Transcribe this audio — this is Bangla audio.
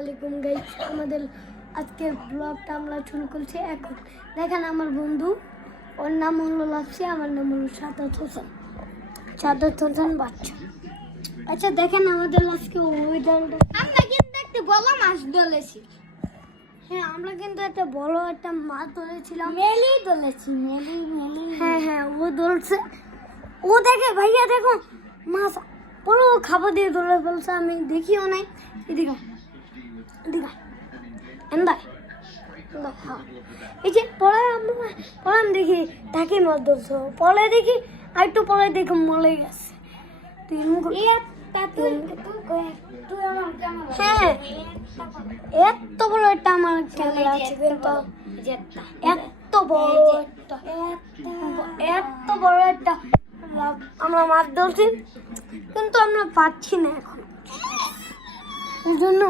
আলাইকুম গাইস, আমাদের আজকের ব্লগটা আমরা শুরু করছি এখন। দেখেন আমার বন্ধু, ওর নাম হলো লাপসি, আমার নাম হলো সাদাত হোসেন বাচ্চা। আচ্ছা দেখেন আমাদের আজকে ওয়েদারটা, আমরা কিন্তু একটা বড় মাছ ধরেছি। হ্যাঁ, আমরা কিন্তু একটা বড় একটা মাছ ধরেছিলাম। মেলি ধরেছি, মেলি। হ্যাঁ, ও ধরছে। ও দেখে ভাইয়া, দেখো মাছ বড় খাবার দিয়ে ধরে ফেলছে, আমি দেখিও নাই। এদিকে এই যে পরে আমি দেখি টাকি মাছ ধরছো, পরে দেখি আর একটু পরে দেখি মরে গেছে। হ্যাঁ, এত বড় একটা আমার ক্যামেরা আছে, কিন্তু এত বড় একটা আমরা মাছ ধরছি, কিন্তু আমরা পাচ্ছি না এখন, এই জন্য